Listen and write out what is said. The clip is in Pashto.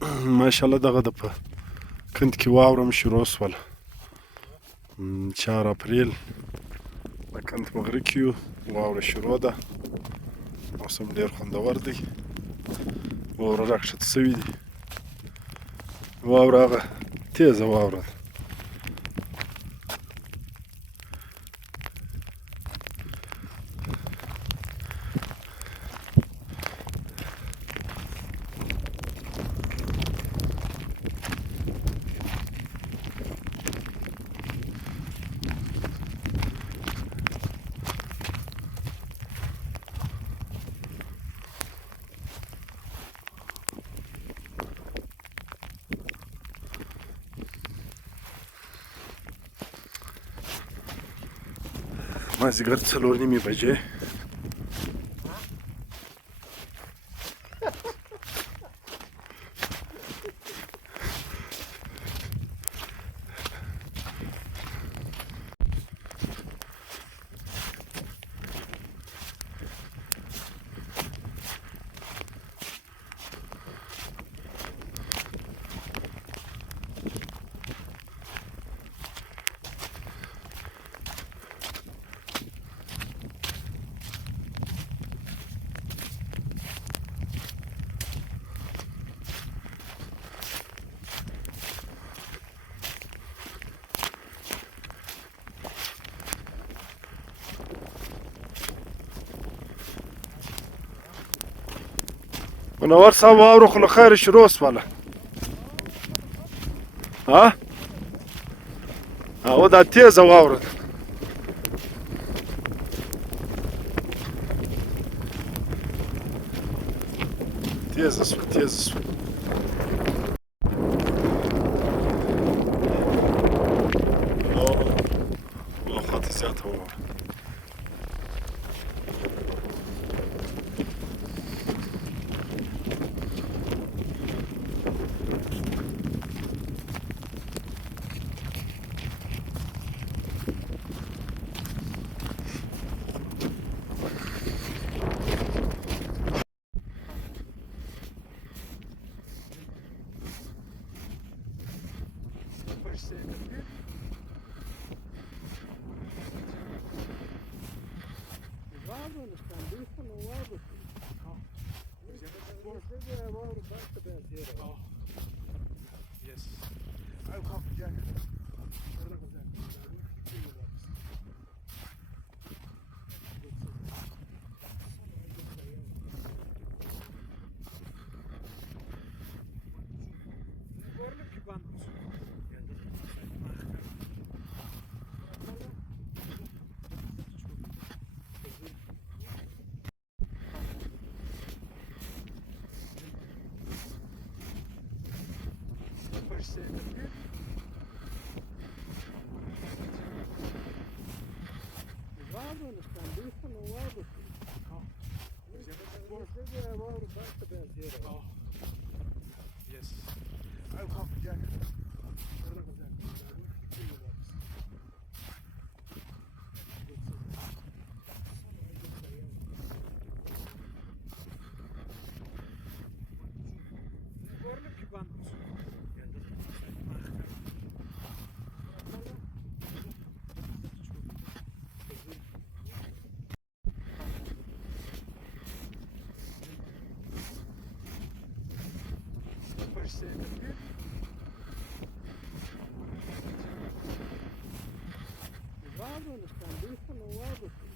ماشاءالله دغه د په کند کې واوره م شروع سوله 4 اپریل د کند په غره کې یو واوره شروع ده موسم ډېر خوندور دی واوره راکښته سوي دي واوره هغه تیزه واوره ده مازدیګر 4:30 بجې منور صاحب واوره خو له خیره شروع سوله ها او دا تیزه واوره ده تیزه سوه او خاطر زیاته واوره Ладно, не скандально, ладно.